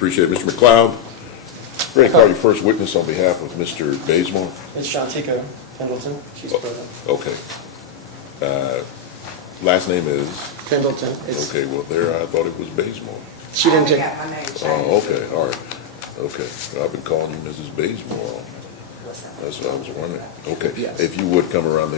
Appreciate it. Mr. McLeod, we're going to call your first witness on behalf of Mr. Basemore. It's Shawnteika, Pendleton. She's present. Okay. Last name is? Pendleton. Okay, well, there, I thought it was Basemore. She didn't take. got my name changed. Oh, okay, all right. Okay, I've been calling you Mrs. Basemore. That's what I was wondering. Okay, Yes. if you would come around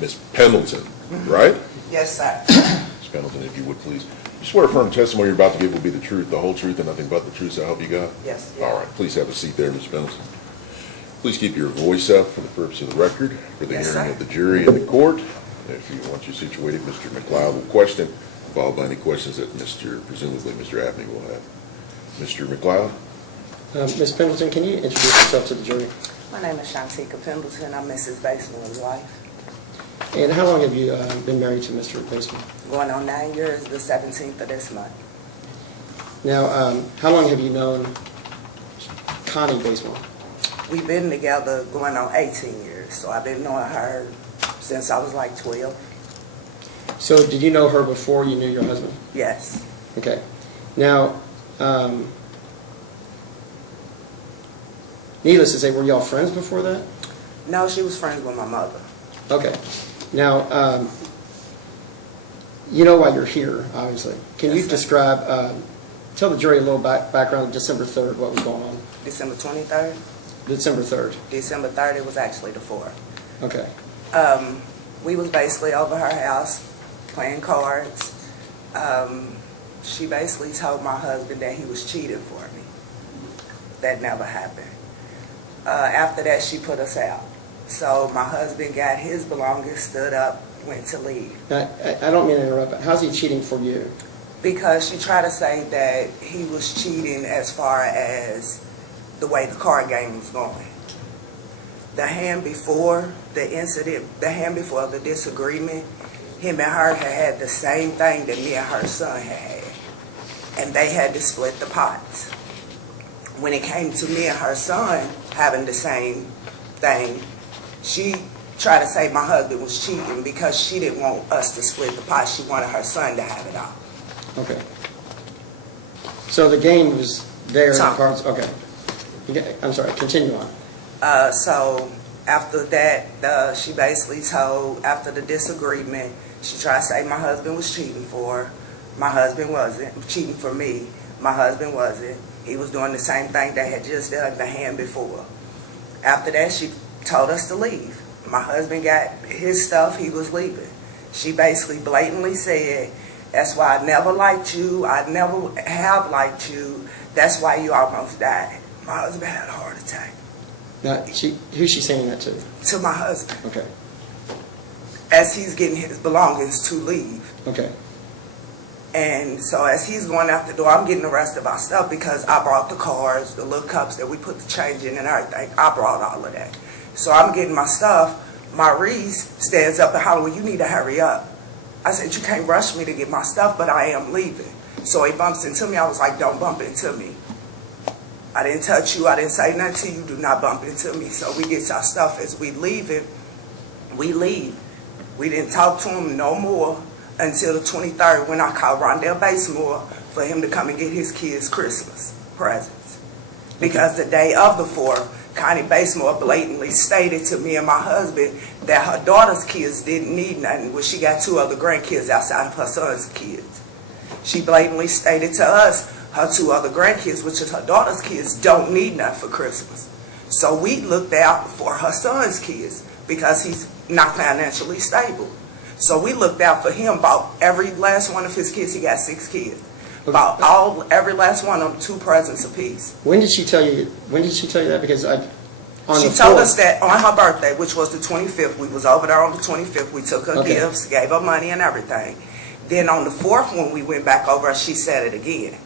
Miss Pendleton, right? Yes, sir. Miss Pendleton, if you would, please. You swear affirm testimony you're about to give will be the truth, the whole truth, and nothing but the truth, so help you God? Yes. All right, please have a seat there, Ms. Pendleton. Please keep your voice up for the purpose of the record, for the Yes, hearing sir. of the jury and the court. If you want you situated, Mr. McLeod will question, followed by any questions that presumably Mr. Abney will have. Mr. McLeod? Ms. Pendleton, can you introduce yourself to the jury? My name is Shawnteika Pendleton. I'm Mrs. Basemore's wife. And how long have you been married to Mr. Basemore? Going on 9 years, the 17th of this month. Now, how long have you known Connie Basemore? We've been together going on 18 years, so I've been knowing her since I was like 12. So did you know her before you knew your husband? Yes. Okay. Now, needless to say, were y'all friends before that? No, she was friends with my mother. Okay. Now, you know why you're here, obviously. Can you Yes, sir. describe, tell the jury a little background of December 3rd, what was going on? December 23rd? December 3rd. December 3rd, it was actually the 4th. Okay. We was basically over her house playing cards. She basically told my husband that he was cheating for me. That never happened. After that, she put us out. So my husband got his belongings, stood up, went to leave. Now, I don't mean to interrupt, but how's he cheating for you? Because she tried to say that he was cheating as far as the way the card game was going. The hand before the incident, the hand before the disagreement, him and her had the same thing that me and her son had. And they had to split the pots. When it came to me and her son having the same thing, she tried to say my husband was cheating because she didn't want us to split the pot. She wanted her son to have it all. Okay. So the game was there, the Tom. cards, okay. I'm sorry, continue on. So after that, she basically told, after the disagreement, she tried to say my husband was cheating for her. My husband wasn't. Cheating for me. My husband wasn't. He was doing the same thing they had just done the hand before. After that, she told us to leave. My husband got his stuff. He was leaving. She basically blatantly said, that's why I never liked you. I never have liked you. That's why you almost died. My husband had a heart attack. Now, who's she saying that to? To my husband. Okay. As he's getting his belongings to leave. Okay. And so as he's going out the door, I'm getting the rest of our stuff because I brought the cars, the little cups that we put the change in and everything. I brought all of that. So I'm getting my stuff. Maurice stands up and hollers, well, you need to hurry up. I said, you can't rush me to get my stuff, but I am leaving. So he bumps into me. I was like, don't bump into me. I didn't touch you. I didn't say nothing to you. Do not bump into me. So we get our stuff. As we leave it, we leave. We didn't talk to him no more until the 23rd when I called Rondell Basemore for him to come and get his kids Christmas presents. Because the day of the 4th, Connie Basemore blatantly stated to me and my husband that her daughter's kids didn't need nothing. Well, she got 2 other grandkids outside of her son's kids. She blatantly stated to us her 2 other grandkids, which is her daughter's kids, don't need nothing for Christmas. So we looked out for her son's kids because he's not financially stable. So we looked out for him, bought every last one of his kids. He got 6 kids. Bought every last one of them 2 presents apiece. When did she tell you that? Because She told us that on her birthday, which was the 25th. We was over there on the 25th. We took her gifts, gave her money and everything. Then on the 4th, when we went back over, she said it again.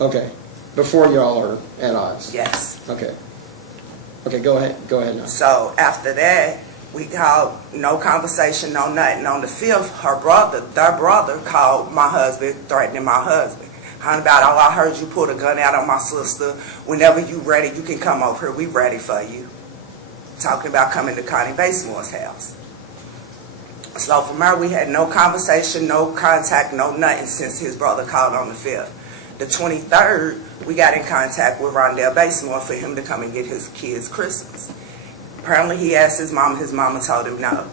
Okay. Before y'all are at odds? Yes. Okay. Okay, go ahead now. So after that, we called, no conversation, no nothing. On the 5th, their brother called my husband, threatening my husband. Honey, about all I heard you pull a gun out on my sister. Whenever you ready, you can come over here. We ready for you. Talking about coming to Connie Basemore's house. So from her, we had no conversation, no contact, no nothing since his brother called on the 5th. The 23rd, we got in contact with Rondell Basemore for him to come and get his kids Christmas. Apparently he asked his mama told him no.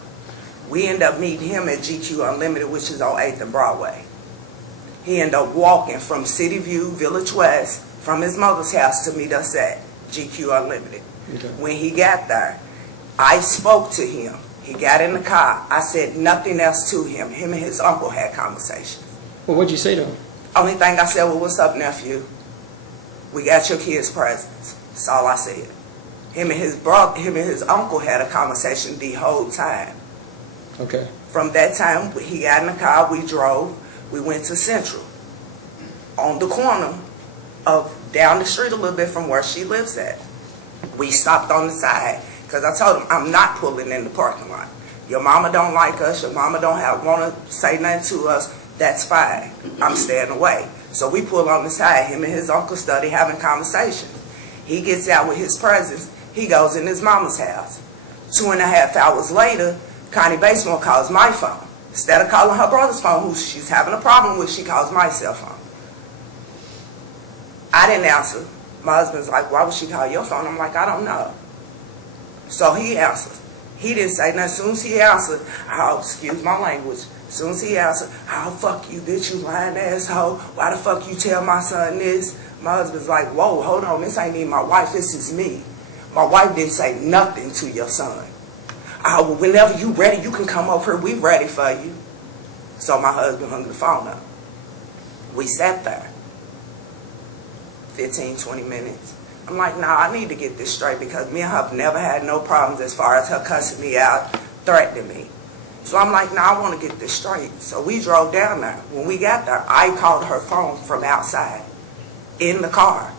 We end up meeting him at GQ Unlimited, which is on 8th and Broadway. He ended up walking from City View, Villae West, from his mother's house to meet us at GQ Unlimited. Okay. When he got there, I spoke to him. He got in the car. I said nothing else to him. Him and his uncle had conversations. Well, what'd you say to him? Only thing I said was, "What's up, nephew? We got your kids' presents." That's all I said. Him and his uncle had a conversation the whole time. Okay. From that time, he got in the car, we drove, we went to Central. On the corner of down the street a little bit from where she lives at. We stopped on the side, because I told him, I'm not pulling in the parking lot. Your mama don't like us, your mama don't want to say nothing to us, that's fine. I'm staying away. So we pull on the side, him and his uncle study having conversations. He gets out with his presents, he goes in his mama's house. 2.5 hours later, Connie Basemore calls my phone. Instead of calling her brother's phone, who she's having a problem with, she calls my cell phone. I didn't answer. My husband's like, "Why would she call your phone?" I'm like, "I don't know." So he answers. He didn't say nothing. As soon as he answered, excuse my language, as soon as he answered, "Oh, fuck you, bitch, you lying asshole. Why the fuck you tell my son this?" My husband's like, "Whoa, hold on, this ain't even my wife, this is me. My wife didn't say nothing to your son. Well, whenever you ready, you can come over here, we ready for you." So my husband hung the phone up. We sat there. 15, 20 minutes. I'm like, "Nah, I need to get this straight because me and her have never had no problems as far as her cussing me out, threatening me." So I'm like, "Nah, I want to get this straight." So we drove down there. When we got there, I called her phone from outside. In the car,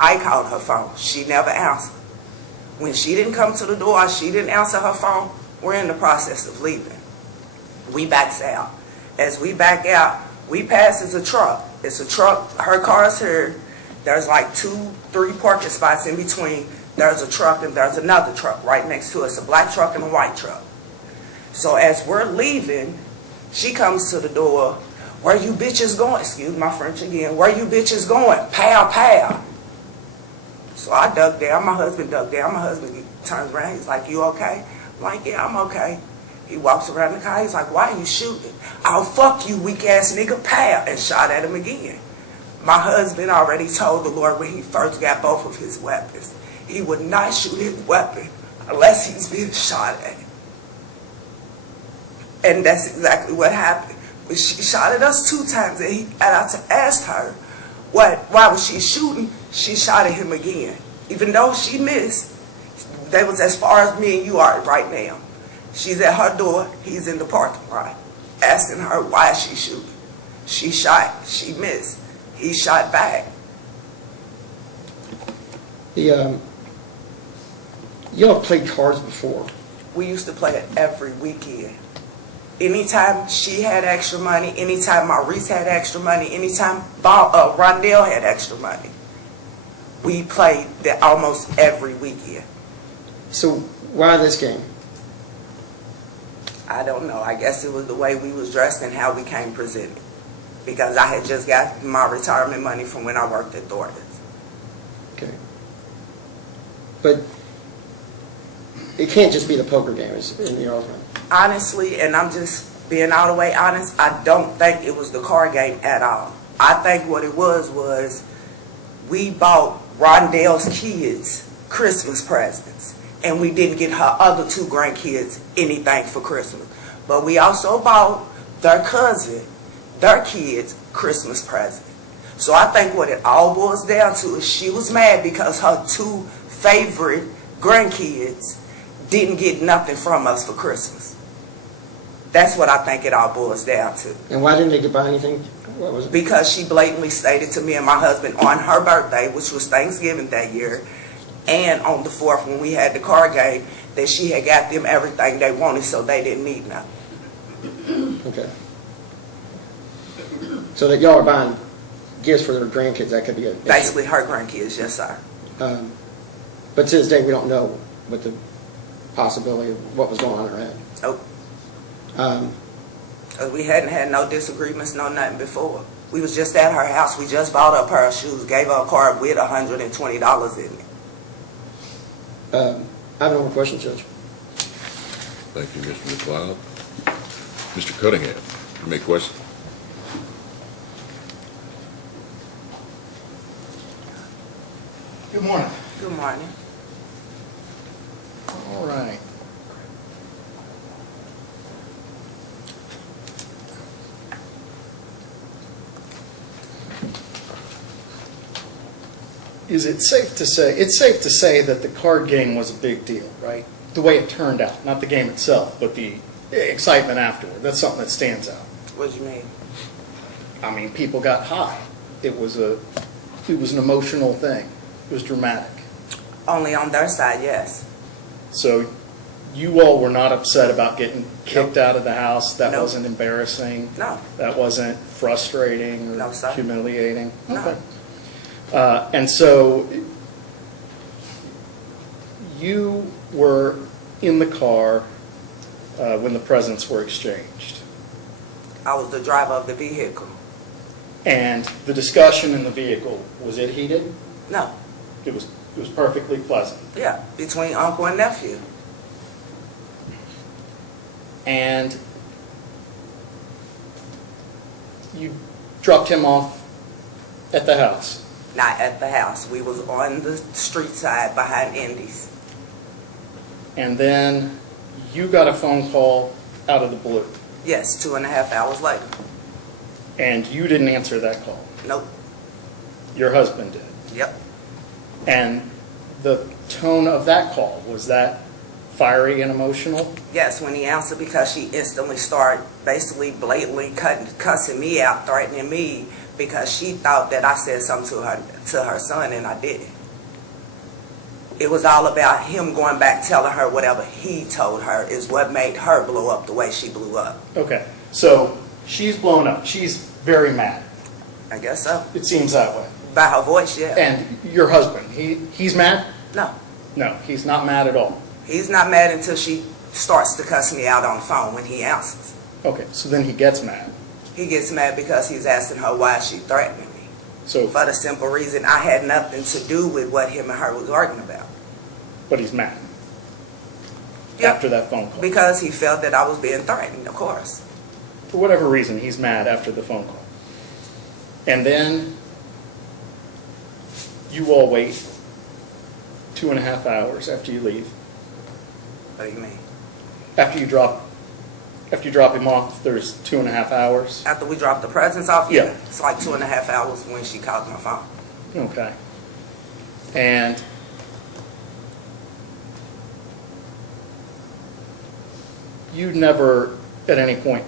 I called her phone. She never answered. When she didn't come to the door, she didn't answer her phone, we're in the process of leaving. We backs out. As we back out, we passes a truck. It's a truck, her car's here. There's like 2, 3 parking spots in between. There's a truck and there's another truck right next to us, a black truck and a white truck. So as we're leaving, she comes to the door. "Where you bitches going?" Excuse my French again. "Where you bitches going?" "Pow, pow." So I dug down, my husband dug down. My husband turns around, he's like, "You okay?" I'm like, "Yeah, I'm okay." He walks around the car, he's like, "Why are you shooting?" "Oh, fuck you, weak ass nigga," pow, and shot at him again. My husband already told the Lord when he first got both of his weapons, he would not shoot his weapon unless he's being shot at. And that's exactly what happened. When she shot at us 2 times, and I asked her, why was she shooting? She shot at him again. Even though she missed, that was as far as me and you are right now. She's at her door, he's in the parking lot, asking her why she shooting. She shot, she missed. He shot back. Y'all played cards before. We used to play it every weekend. Anytime she had extra money, anytime Maurice had extra money, anytime Rondell had extra money, we played that almost every weekend. So why this game? I don't know. I guess it was the way we was dressed and how we came presented. Because I had just got my retirement money from when I worked at Thornton's. Okay. But it can't just be the poker game, in your argument. Honestly, and I'm just being all the way honest, I don't think it was the card game at all. I think what it was we bought Rondell's kids Christmas presents, and we didn't get her other 2 grandkids anything for Christmas. But we also bought their cousin, their kids, Christmas present. So I think what it all boils down to is she was mad because her 2 favorite grandkids didn't get nothing from us for Christmas. That's what I think it all boils down to. And why didn't they get buy anything? What was it? Because she blatantly stated to me and my husband on her birthday, which was Thanksgiving that year, and on the 4th when we had the card game, that she had got them everything they wanted, so they didn't need nothing. Okay. So that y'all are buying gifts for their grandkids, that could be a issue. Basically her grandkids, yes sir. But to this day, we don't know what the possibility of what was going on in her head. Nope. Um, Because we hadn't had no disagreements, no nothing before. We was just at her house. We just bought her a pair of shoes, gave her a card with $120 in it. I have no more questions, Judge. Thank you, Mr. McLeod. Mr. Cunningham, you may question. Good morning. Good morning. All right. Is it safe to say, it's safe to say that the card game was a big deal, right? The way it turned out, not the game itself, but the excitement afterward. That's something that stands out. What do you mean? I mean, people got high. It was an emotional thing. It was dramatic. Only on their side, yes. So you all were not upset about getting kicked Nope. out of the house? That Nope. wasn't embarrassing? No. That wasn't frustrating or No, sir. humiliating? No. Okay. And so you were in the car when the presents were exchanged. I was the driver of the vehicle. And the discussion in the vehicle, was it heated? No. It was perfectly pleasant. Yeah, between uncle and nephew. And you dropped him off at the house. Not at the house. We was on the street side behind Indy's. And then you got a phone call out of the blue. Yes, 2.5 hours later. And you didn't answer that call. Nope. Your husband did. Yep. And the tone of that call, was that fiery and emotional? Yes, when he answered, because she instantly started basically blatantly cussing me out, threatening me, because she thought that I said something to her son, and I didn't. It was all about him going back telling her whatever he told her is what made her blow up the way she blew up. Okay, so she's blown up. She's very mad. I guess so. It seems that way. By her voice, yeah. And your husband, he's mad? No. No, he's not mad at all. He's not mad until she starts to cuss me out on the phone when he answers. Okay, so then he gets mad. He gets mad because he's asking her why she threatening me. So, For the simple reason I had nothing to do with what him and her was arguing about. but he's mad Yep. after that phone call. Because he felt that I was being threatened, of course. For whatever reason, he's mad after the phone call. And then you all wait 2.5 hours after you leave. What do you mean? After you drop him off, there's 2.5 hours. After we dropped the presents off? Yeah. It's like 2.5 hours when she called my phone. Okay. And you never at any point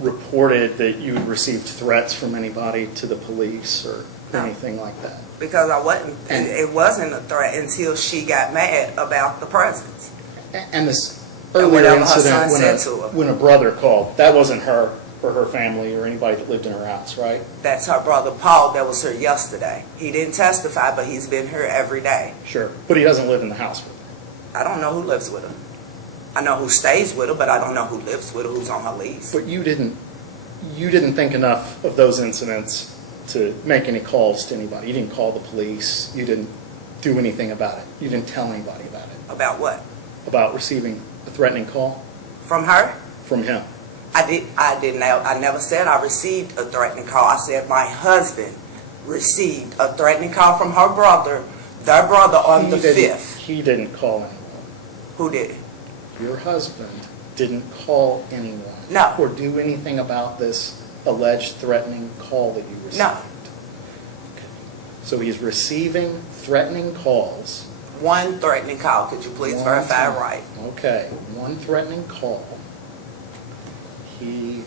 reported that you had received threats from anybody to the police or No. anything like that? Because I wasn't, it wasn't a threat until she got mad about the presents. And this And earlier whatever her incident son said to her. when a brother called, that wasn't her or her family or anybody that lived in her house, right? That's her brother Paul that was here yesterday. He didn't testify, but he's been here every day. Sure. But he doesn't live in the house with her. I don't know who lives with her. I know who stays with her, but I don't know who lives with her, who's on her lease. But you didn't think enough of those incidents to make any calls to anybody. You didn't call the police. You didn't do anything about it. You didn't tell anybody about it. About what? About receiving a threatening call From her? from him. I never said I received a threatening call. I said my husband received a threatening call from her brother, their brother on the 5th. He didn't call anyone. Who did it? Your husband didn't call anyone. No. Or do anything about this alleged threatening call that you received. No. So he's receiving threatening calls. One threatening call. Could you please One verify time. right? Okay, one threatening call. He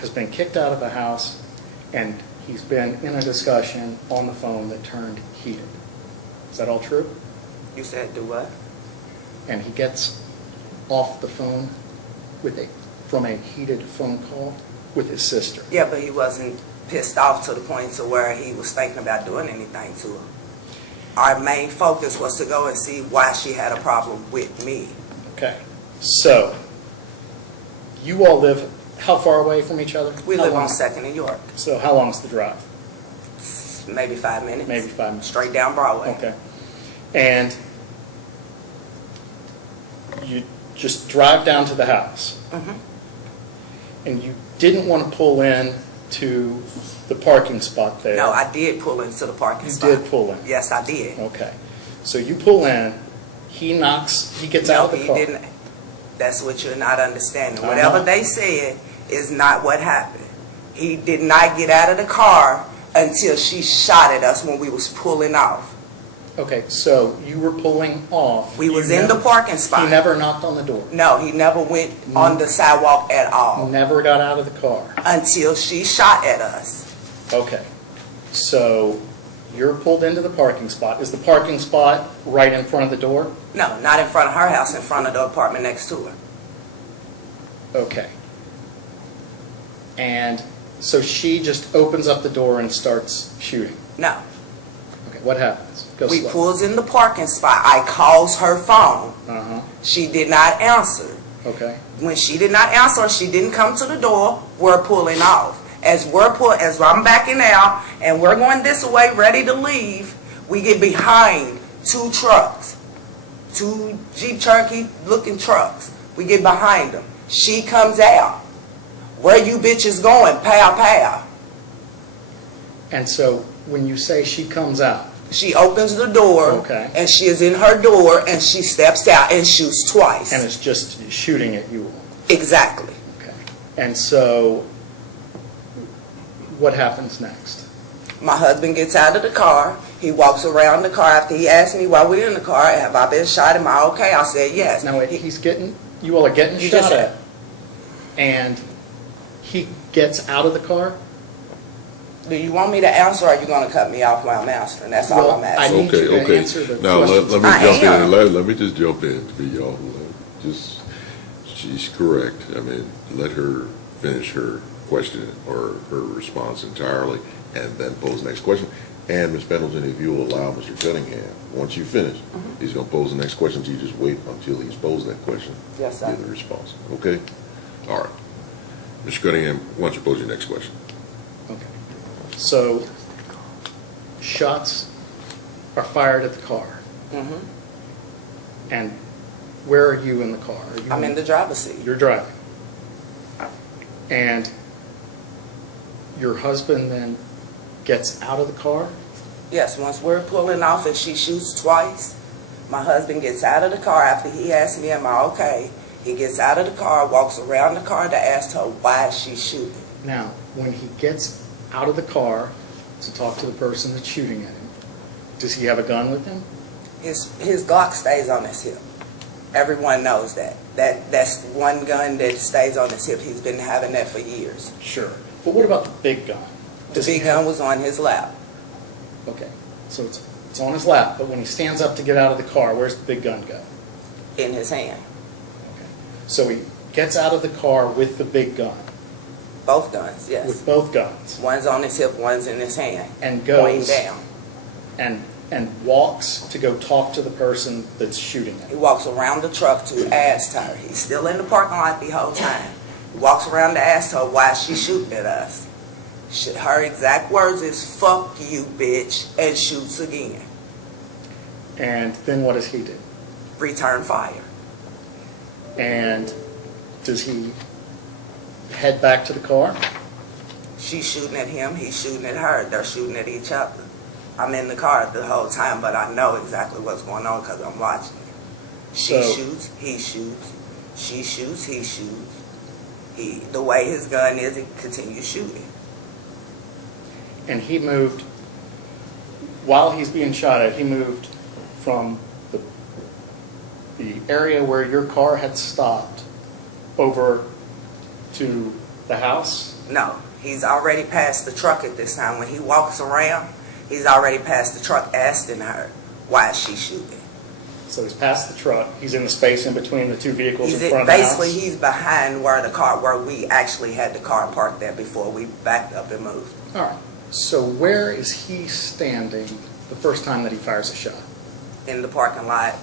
has been kicked out of the house, and he's been in a discussion on the phone that turned heated. Is that all true? You said do what? And he gets off the phone from a heated phone call with his sister. Yeah, but he wasn't pissed off to the point to where he was thinking about doing anything to her. Our main focus was to go and see why she had a problem with me. Okay, so you all live how far away from each other? We How live long? on 2nd and York, So how long's the drive? maybe 5 minutes. Maybe 5 minutes. Straight down Broadway. Okay. And you just drive down to the house. Mhm. And you didn't want to pull in to the parking spot there. No, I did pull into the parking You spot. did pull in. Yes, I did. Okay. So you pull in, he gets out of the No, car. he didn't. That's what you're not understanding. Uh-huh. Whatever they said is not what happened. He did not get out of the car until she shot at us when we was pulling off. Okay, so you were pulling off. We You was in the never- parking spot. He never knocked on the door. No, he never went on the sidewalk at all Never got out of the car. until she shot at us. Okay. So you're pulled into the parking spot. Is the parking spot right in front of the door? No, not in front of her house, in front of the apartment next to her. Okay. And so she just opens up the door and starts shooting. No. Okay, what happens? Go We slow. pulls in the parking spot. I calls her phone. Uh-huh. She did not answer. Okay. When she did not answer, she didn't come to the door. We're pulling off. As I'm backing out and we're going this way, ready to leave, we get behind 2 trucks, 2 Jeep Cherokee looking trucks. We get behind them. She comes out. Where you bitches going? Pow, pow. And so when you say she comes out, She opens the door, Okay. and she is in her door, and she steps out and shoots twice. and it's just shooting at you. Exactly. Okay. And so what happens next? My husband gets out of the car. He walks around the car after he asked me while we're in the car, have I been shot? Am I okay? I said yes. Now wait, you all are getting You shot just at. And he gets out of the car? Do you want me to answer, or are you going to cut me off while I'm answering? That's all I'm I asking. need you to Okay. answer the Now, let questions. me I jump in, am. and let me just jump in for y'all. She's correct. I mean, let her finish her question or her response entirely, and then pose the next question. And Ms. Pendleton, if you will allow Mr. Cunningham, once you finish, he's going to pose the next question, so you just wait until he's posed that question. Yes, sir. Give the response, okay? All right. Mr. Cunningham, why don't you pose your next question? Okay. So shots are fired at the car. Mhm. And where are you in the car? Are you I'm in the driver's seat. You're driving. And your husband then gets out of the car? Yes, once we're pulling off and she shoots twice, my husband gets out of the car after he asked me, am I okay? He gets out of the car, walks around the car to ask her why she's shooting. Now, when he gets out of the car to talk to the person that's shooting at him, does he have a gun with him? His Glock stays on his hip. Everyone knows that. That's one gun that stays on his hip. He's been having that for years. Sure. But what about the big gun? The Does he big gun was on his lap. Okay. So it's on his lap, but when he stands up to get out of the car, where's the big gun go? In his hand. Okay. So he gets out of the car with the big gun, Both guns, yes. with both guns, One's on his hip, one's in his hand. and Pointing goes down. and walks to go talk to the person that's shooting at He him. walks around the truck to ask her. He's still in the parking lot the whole time. He walks around to ask her why she's shooting at us. Her exact words is, fuck you, bitch, and shoots again. And then what does he do? Return fire. And does he head back to the car? She's shooting at him, he's shooting at her. They're shooting at each other. I'm in the car the whole time, but I know exactly what's going on because I'm watching it. She So- shoots, he shoots. She shoots, he shoots. The way his gun is, he continues shooting. And he moved, while he's being shot at, he moved from the area where your car had stopped over to the house? No, he's already past the truck at this time. When he walks around, he's already past the truck asking her, why is she shooting? So he's past the truck, he's in the space in between the two vehicles He's in front of the house? basically, he's behind where we actually had the car parked there before we backed up and moved. All right, so where is he standing the first time that he fires a shot? In the parking lot,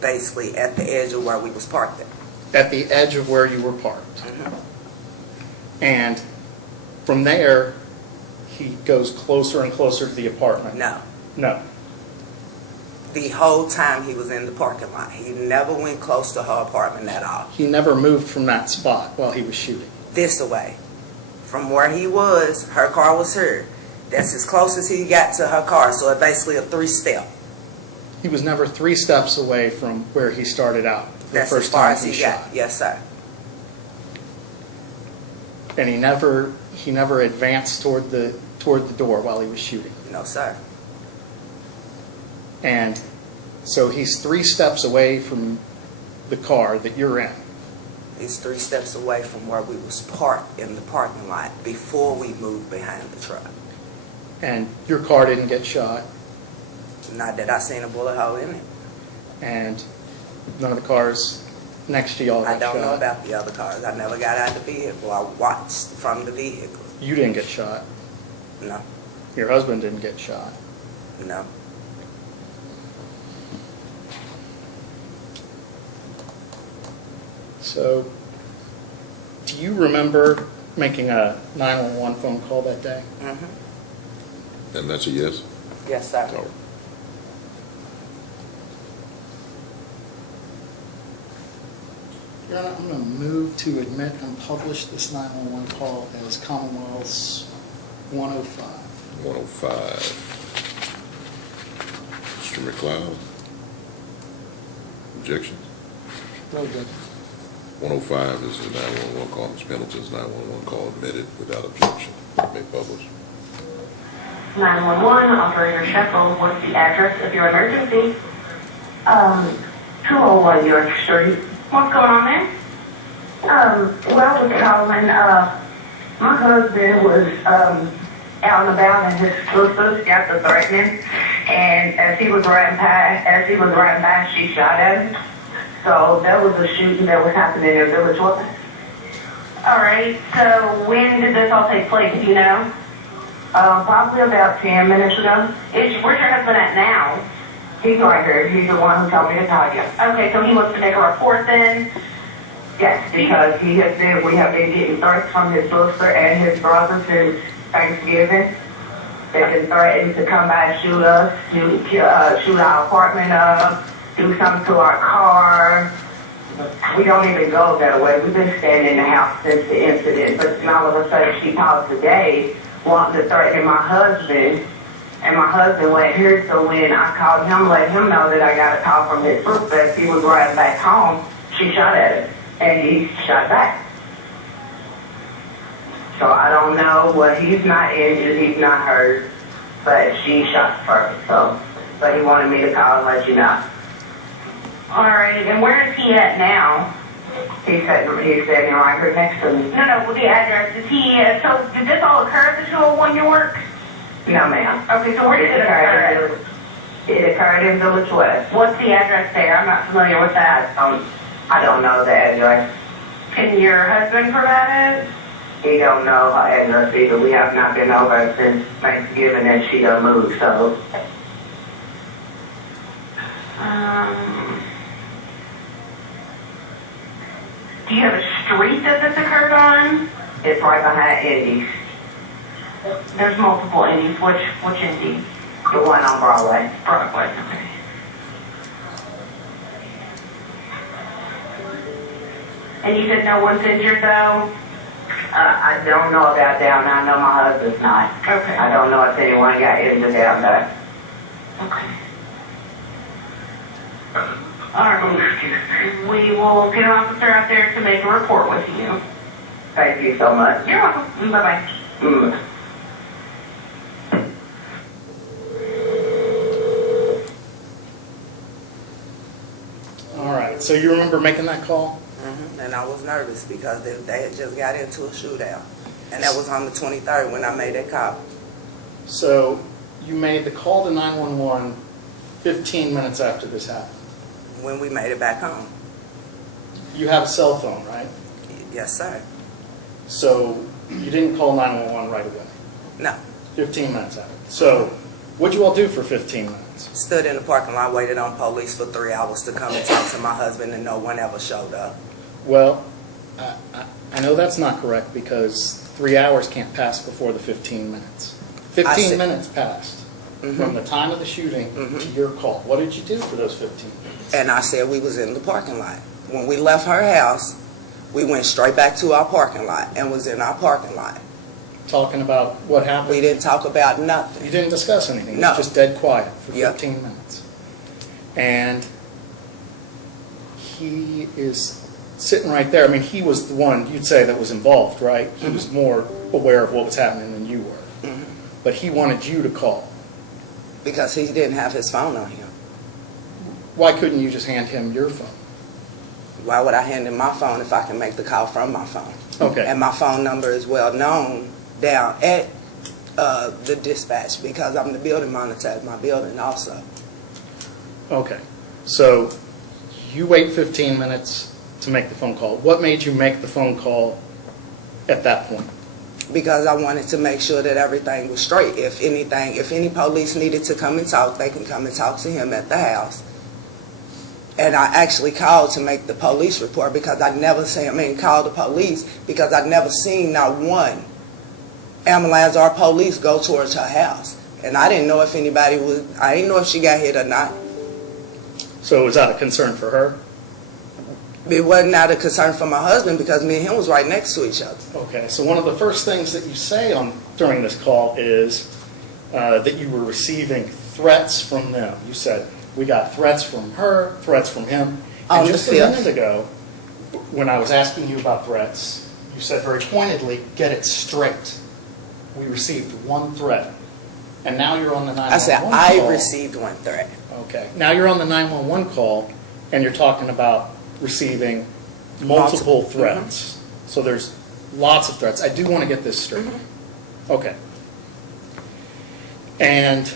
basically at the edge of where we was parked at. At the edge of where you were parked? And from there, he goes closer and closer to the apartment. No. No. The whole time he was in the parking lot. He never went close to her apartment at all. He never moved from that spot while he was shooting. This away. From where he was, her car was here. That's as close as he got to her car, so it's basically a 3-step. He was never 3 steps away from where he started out the That's first as far time as he he shot. got. Yes, sir. And he never advanced toward the door while he was shooting. No, sir. And so he's 3 steps away from the car that you're in. He's 3 steps away from where we was parked in the parking lot before we moved behind the truck. And your car didn't get shot, Not that I seen a bullet hole in it. and none of the cars next to y'all got I don't shot. know about the other cars. I never got out of the vehicle. I watched from the vehicle. You didn't get shot. No, Your husband didn't get shot. no. So, do you remember making a 911 phone call that day? Mm-hmm. And that's a yes? Yes, sir. No. Your Honor, I'm going to move to admit and publish this 911 call as Commonwealth's 105. 105. Mr. McLeod? Objections? No good. 105 is a 911 call. Ms. Pendleton's 911 call admitted without objection. May publish. 911, operator Sheffield, what's the address of your emergency? 201 York Street. What's going on there? Well, we're calling, my husband was, out and about and his sisters got to threatening, and as he was riding by, she shot at him. So that was a shooting that was happening in Villae West. All right, so when did this all take place, do you know? Probably about 10 minutes ago. Where's your husband at now? He's right here. He's the one who told me to call you. Okay, so he wants to make a report then? Yes, because he has said we have been getting threats from his sister and his brother since Thanksgiving. They've been threatening to come by and shoot us, shoot our apartment up, do something to our car. We don't even go that way. We've been staying in the house since the incident. But then all of a sudden she called today wanting to threaten my husband. And my husband went here, so when I called him, let him know that I got a call from his sister as he was riding back home, she shot at him. And he shot back. So I don't know what he's not injured, he's not hurt, but she shot first. So, but he wanted me to call and let you know. All right, and where is he at now? He's standing right here next to me. No, the address. So did this all occur at the 201 York? No, ma'am. Okay, so where did it occur? It occurred in Villae West. What's the address there? I'm not familiar with that. I don't know the address. Can your husband provide it? He don't know her address either. We have not been over since Thanksgiving and she done moved, so. Do you have a street that this occurred on? It's right behind Indy's, There's multiple Indies. Which Indy? the one on Broadway. Broadway. Okay. And you said no one's injured though? I don't know about down there. I know my husband's not. Okay. I don't know if anyone got injured down there. Okay. All right. We will get an officer out there to make a report with you. Thank you so much. You're welcome. Bye-bye. Mm. All right, so you remember making that call? Mm-hmm. And I was nervous because they had just got into a shootout. And that was on the 23rd when I made that call. So you made the call to 911 15 minutes after this happened. When we made it back home. You have a cell phone, right? Yes, sir. So you didn't call 911 right away. No. 15 minutes after. So what'd you all do for 15 minutes? Stood in the parking lot, waited on police for 3 hours to come and talk to my husband, and no one ever showed up. Well, I I know that's not correct because 3 hours can't pass before the 15 minutes. 15 minutes passed from the time of the shooting to your call. What did you do for those 15 minutes? And I said we was in the parking lot. When we left her house, we went straight back to our parking lot and was in our parking lot. Talking about what happened? We didn't talk about nothing. You didn't discuss anything? No. It was just dead quiet for Yep. 15 minutes. And he is sitting right there. I mean, he was the one, you'd say, that was involved, right? He was more aware of what was happening than you were. But he wanted you to call. Because he didn't have his phone on him. Why couldn't you just hand him your phone? Why would I hand him my phone if I can make the call from my phone? Okay. And my phone number is well known down at the dispatch because I'm the building monitor at my building also. Okay. So you wait 15 minutes to make the phone call. What made you make the phone call at that point? Because I wanted to make sure that everything was straight. If any police needed to come and talk, they can come and talk to him at the house. And I actually called to make the police report because called the police because I'd never seen not one ambulance or police go towards her house. And I didn't know if I didn't know if she got hit or not. So was that a concern for her? It wasn't out of concern for my husband because me and him was right next to each other. Okay. So one of the first things that you say during this call is that you were receiving threats from them. You said, we got threats from her, threats from him. And just a minute ago, when I was asking you about threats, you said very pointedly, get it straight. We received one threat. And now you're on the 911 I said, call. I received one threat. Okay. Now you're on the 911 call, and you're talking about receiving multiple threats. So there's lots of threats. I do want to get this straight. Okay. And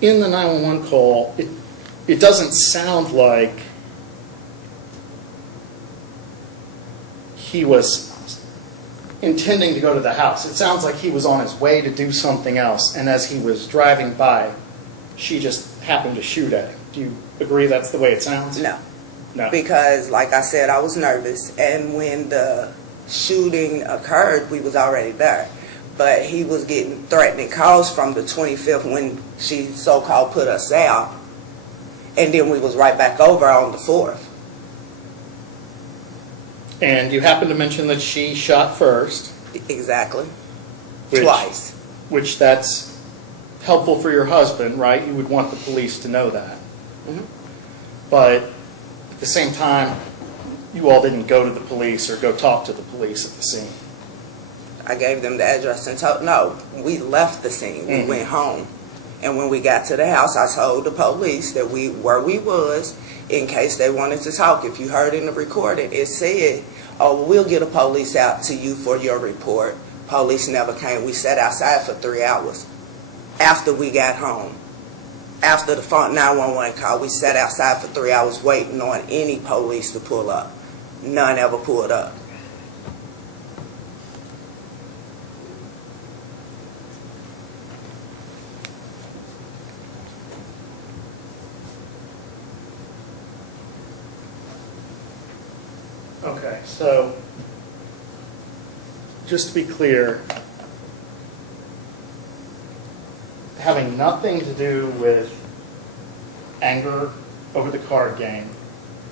in the 911 call, it doesn't sound like he was intending to go to the house. It sounds like he was on his way to do something else, and as he was driving by, she just happened to shoot at him. Do you agree that's the way it sounds? No. No. Because, like I said, I was nervous, and when the shooting occurred, we was already there. But he was getting threatening calls from the 25th when she so-called put us out, and then we was right back over on the 4th. And you happen to mention that she shot first. Exactly. Which- Twice. Which that's helpful for your husband, right? You would want the police to know that. But at the same time, you all didn't go to the police or go talk to the police at the scene. I gave them the address and told, no, we left the scene. We went home. And when we got to the house, I told the police that where we was in case they wanted to talk. If you heard in the recording, it said, oh, we'll get a police out to you for your report. Police never came. We sat outside for 3 hours after we got home. After the phone 911 call, we sat outside for 3 hours waiting on any police to pull up. None ever pulled up. Okay, so just to be clear, having nothing to do with anger over the card game,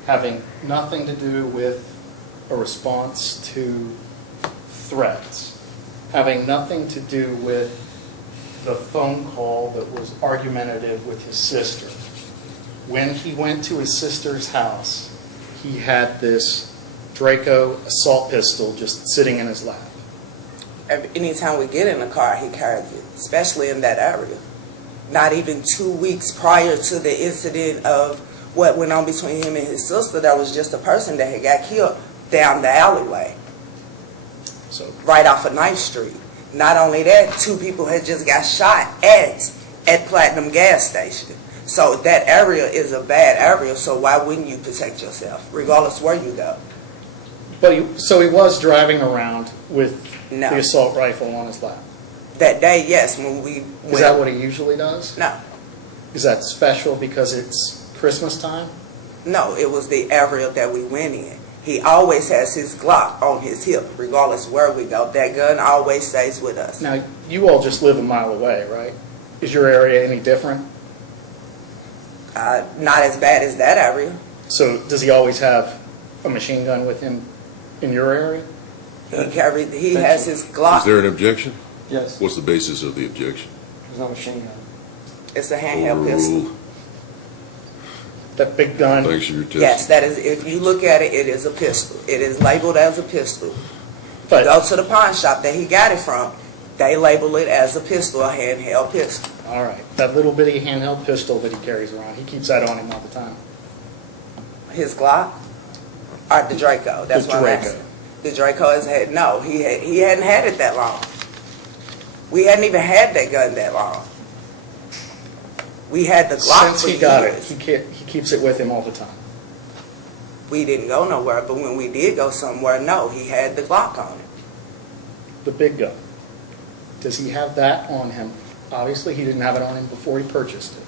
having nothing to do with a response to threats, having nothing to do with the phone call that was argumentative with his sister. When he went to his sister's house, he had this Draco assault pistol just sitting in his lap. Anytime we get in the car, he carries it, especially in that area. Not even 2 weeks prior to the incident of what went on between him and his sister, there was just a person that had got killed down the alleyway, So right off of 9th Street. Not only that, 2 people had just got shot at Platinum gas station. So that area is a bad area, so why wouldn't you protect yourself, regardless where you go? But so he was driving around with No. the assault rifle on his lap. That day, yes, when we Is that what he usually does? No. Is that special because it's Christmas time? No, it was the area that we went in. He always has his Glock on his hip, regardless of where we go. That gun always stays with us. Now, you all just live a mile away, right? Is your area any different? Not as bad as that area. So does he always have a machine gun with him in your area? He has his Glock. Is there an objection? Yes, What's the basis of the objection? there's no machine gun. It's a handheld pistol. Overruled. That big gun? Thanks for your testimony. Yes, that is, if you look at it, it is a pistol. It is labeled as a pistol. But Go to the pawn shop that he got it from, they label it as a pistol, a handheld pistol. all right, that little bitty handheld pistol that he carries around, he keeps that on him all the time. His Glock, or the Draco, that's The what I'm Draco. asking. The Draco has had, no, he hadn't had it that long. We hadn't even had that gun that long. We had the Glock Since for he got it, years. he keeps it with him all the time. We didn't go nowhere, but when we did go somewhere, no, he had the Glock on him. The big gun, does he have that on him? Obviously, he didn't have it on him before he purchased it.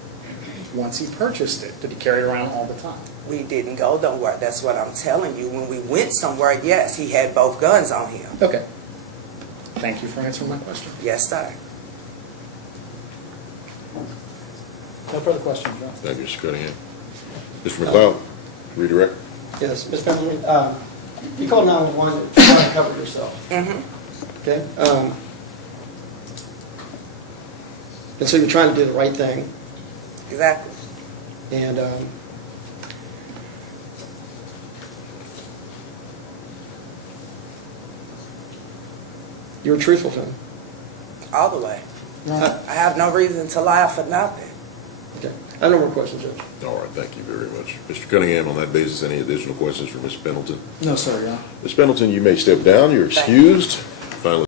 Once he purchased it, did he carry it around all the time? We didn't go nowhere, that's what I'm telling you. When we went somewhere, yes, he had both guns on him. Okay. Thank you for answering my question. Yes, sir. No further questions, John. Thank you, Mr. Cunningham. Mr. McLeod, redirect. Yes, Ms. Pendleton, you called 911 to try to cover yourself, Mm-hmm. okay? And so you're trying to do the right thing, Exactly. and you were truthful to him. All the way. I- I have no reason to lie for nothing. Okay, I have no more questions, Judge. All right, thank you very much. Mr. Cunningham, on that basis, any additional questions for Ms. Pendleton? No, sir, yeah. Ms. Pendleton, you may step down. You're excused.